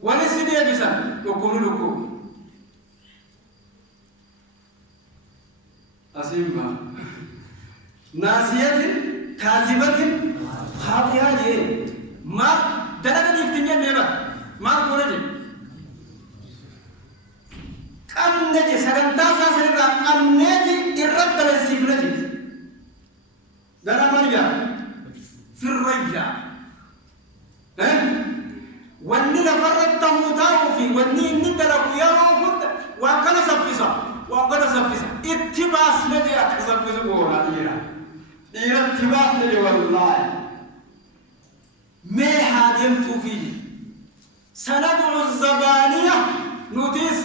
ونسيدي بسا لكم أسيما ناسية كاذبة خاطئة ما دلنا نفتني النبا ما قولنا كم نجي سرنتاسا سرنا كم نجي الرد للسيفلتي دلنا مرجع في الرجع واني لفرت تموتاو في واني ندلق يروه وكان سفسا اتباس نجي أكسفس بولا إيرا اتباس نجي والله ما هادمت فيه سندع الزبانية نوتيس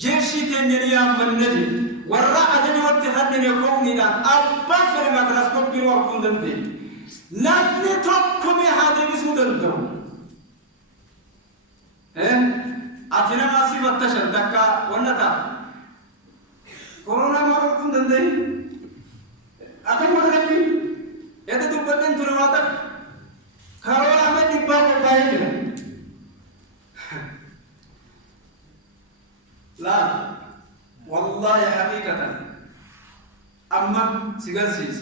جيشي تنيريا من نجي والرأى جني واتخذني يكوني دا أبا فرما تلسكوب بيرو أكون دندي لابني توقمي هادمي سودندو أتنا ما سيبت تشر دكا ونتا كورونا ما أكون دندي أكون مدربي يدا تبدين تلواتك كورونا ما نبغى بايجنا لا والله حقيقة أما سيجلسيس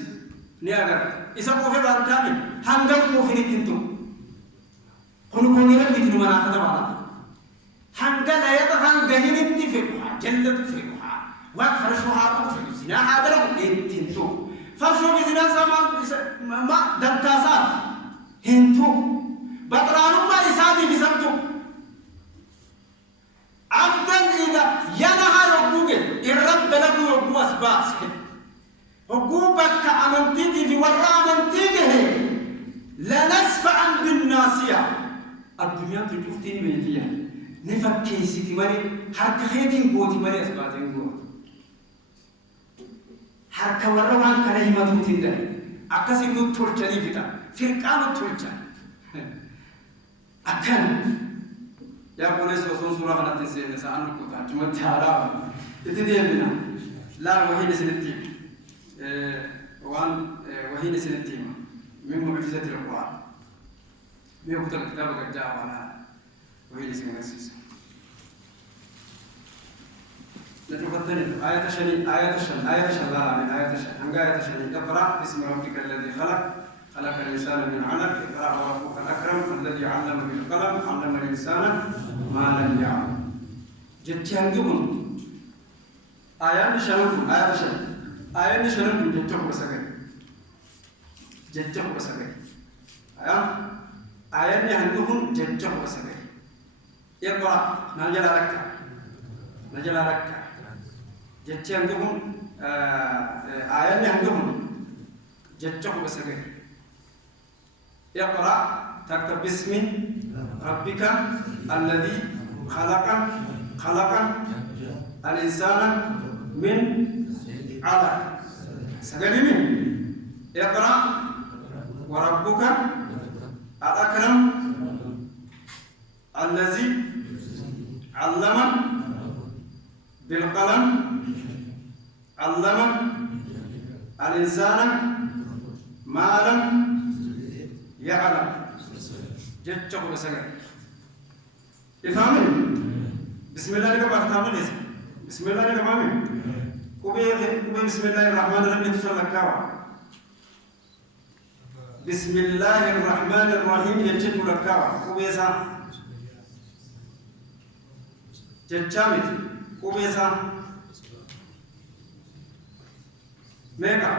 نياجر إذا كوفي بانتامي هنگام كوفي نتنتو كوني لم يتنو منا خدمة هنگا لا يتفهم جهين اتفقها جلة تفقها وفرشها تفقها زنا هذا لو نتنتو فرشوا بزنا سما ما دمتاسات هنتو بطرانو ما إساتي في سمتو عبداً إذا ينهى ربوك الرب له ربو أسباس ربوبك أمنتيتي في وراء أمنتيته لنسفعاً بالناسية الدنيا تجفتني بيتيا نفكي سيتي مري حركة خيتين قوتي مري أسباتين قوت حركة وراء كلمة تندري أكاسي نتولجني فيتا فرقان نتولجن أكان يا بوليس وصول سورة هنا تنسي نسأل كوتا جمعت هارا إتدي بنا لا وهي نسنتي وهي نسنتي من معجزة القرآن بيوقت الكتاب قد جاء وانا وهي نسنتي نتوقتني آية شن لا من آية شن هنگا آية شن اقرأ باسم ربك الذي خلق الإنسان من علق اقرأ وربك الأكرم الذي علم بالقلم علم الإنسان ما لم يعلم جتيانجون آيان شنون آيان شنون جتوه بسكر آيان يهندون جتوه بسكر اقرأ نجل ركع جتيانجون آيان يهندون جتوه بسكر اقرأ تكتب باسم ربك الذي خلق الإنسان من علق سجلني اقرأ وربك الأكرم الذي علم بالقلم علم الإنسان ما لم يعلم جتّه بسجل إفهمي بسم الله لك بختامل بسم الله لك مامي كوبي بسم الله الرحمن الرحيم تسلكوا بسم الله الرحمن الرحيم يجتّه لكوا كوبي سا جتّامت كوبي سا ميكا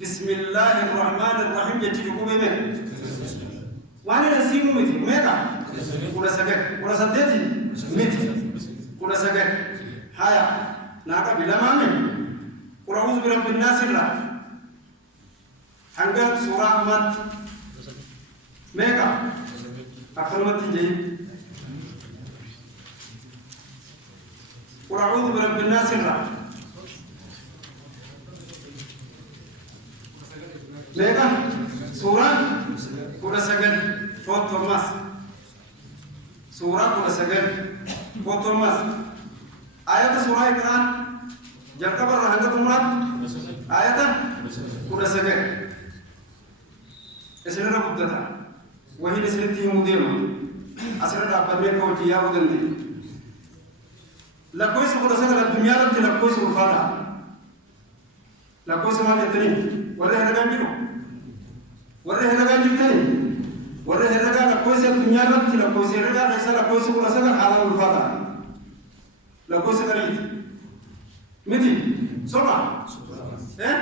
بسم الله الرحمن الرحيم يجتّه كوبي وانا نسيمو متي ميكا كولا سدتي متي كولا سجد هيا ناقة بلا مامي كولا أعوذ برب الناس الله هنقل سورة مات ميكا أكرمت جي كولا أعوذ برب الناس الله ميكا سورة كولا سجد فوت توماس سورة كولا سجد فوت توماس آيات سورة القرآن جركب الرحمة مراد آيات كولا سجد اسمه ربطتها وهي نسرتي مديمة أسرد أبنك وجيا ودندي لا كويس ولا سجل الدنيا لا كويس وفاتا لا كويس ما بيتني ولا هذا بينو ولا هذا بيتني ولا هذا لا كويس الدنيا لا كويس هذا ليس لا كويس ولا سجل على وفاتا لا كويس كريت متي سمع إيه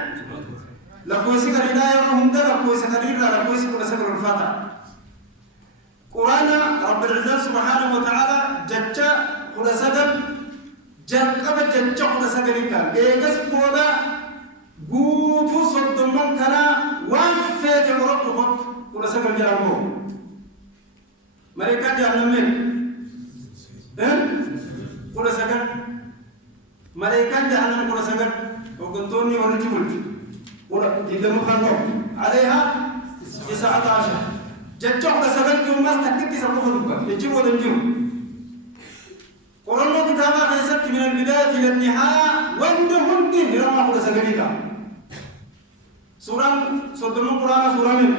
لا كويس كريدا يا هم ده لا كويس كريدا لا كويس ولا سجل وفاتا قرآن رب العزة سبحانه وتعالى جتة ولا سجل جنكب جنچا خدا سگريكا بيغس بودا غوتو صدمن كنا وان فيت مرب خد خدا سگل جرامو مريكا جهنم خدا سگل مريكا جهنم خدا سگل وقنتوني ورجمل خدا جدم خانو عليها 19 جنچا خدا سگل كيوم ماس تكتي سبو خدوكا يجيبو دنجو قرآن كتابا خيست من البداية إلى النهاية وندهم دين رما خدا سجليتا سورة صدموا قرآن سورة من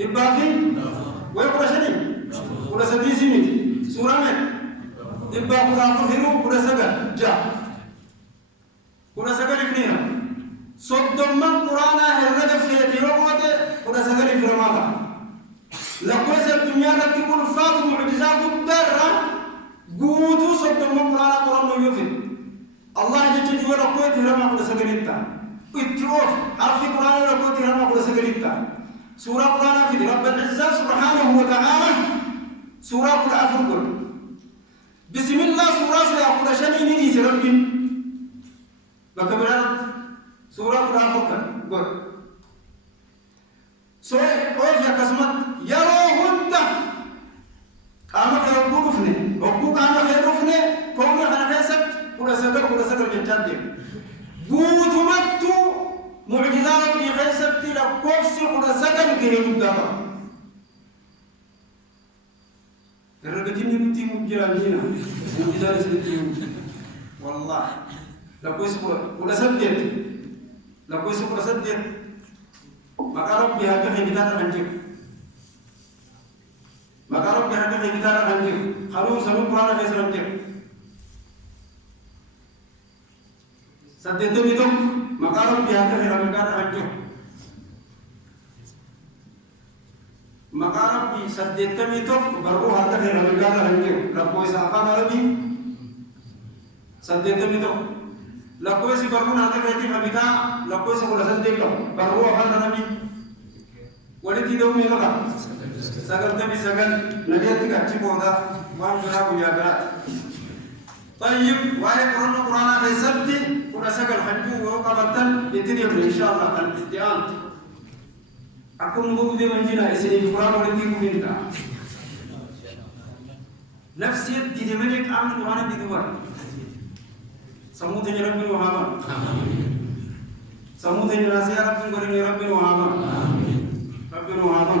إبافين ويقرأ شني قرآن سديسيني سورة من إباف قرآن هيرو قرآن سجل جا قرآن سجل ابنها صدموا قرآن هرد في يومه قرآن سجل في رمضان لقوس الدنيا لتكون فات معجزات الدرة قوتو صدق من قرآن يوفي الله جل جلاله قوت هرما قد سجلتا اتروف عرف قرآن قوت هرما قد سجلتا سورة قرآن في رب العزة سبحانه وتعالى سورة قرآن بسم الله سورة سيقول شني ندي سربين بكبرات سورة قرآن قل سورة أوف يا كسمت يروهن قامك يوقف فني وقوق قامك يوقف فني كون أنا خيسك كل سبب جنتادي بوتمتو معجزات في خيسك تلا كوفس كل سبب جهنم دما الرجلين يبتي مجرمين معجزات سنتيم والله لا كويس كل سبب لا كويس كل سبب maka Rabbi haka kita anjir maka Rabbi haka kita anjir kalau sanu Quran ke anjir sadde itu maka Rabbi haka kita anjir maka Rabbi sadde itu baru haka kita anjir Rabbi sapa Rabbi sadde itu لكو سي برمون هذا كيتي خبيتا لكو سي ولا سديك برو هذا نبي ولتي دومي لغا سغل تبي سغل نبيتك اتشبودا وان جنا وياغرات طيب واي قرآن في سبتي كنا سغل حجو وقبتن يتني ان شاء الله الاستيان اكون مبودي منجنا اسني قرآن ولتي كومينتا نفسي دي منك امن وانا دي دوار سموت رب وهابا سموت ناسيا رب رب وهابا رب وهابا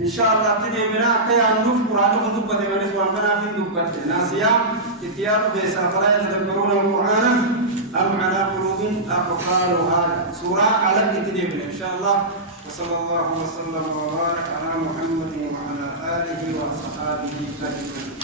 ان شاء الله تدي منا كيا نوف قران خطبه من سوان بنا في دبت ناسيا اتيار بيسا فلا يتدبرون القران ام على قلوب اقفالها سوره على تدي ان شاء الله وصلى الله وسلم وبارك على محمد وعلى اله وصحبه اجمعين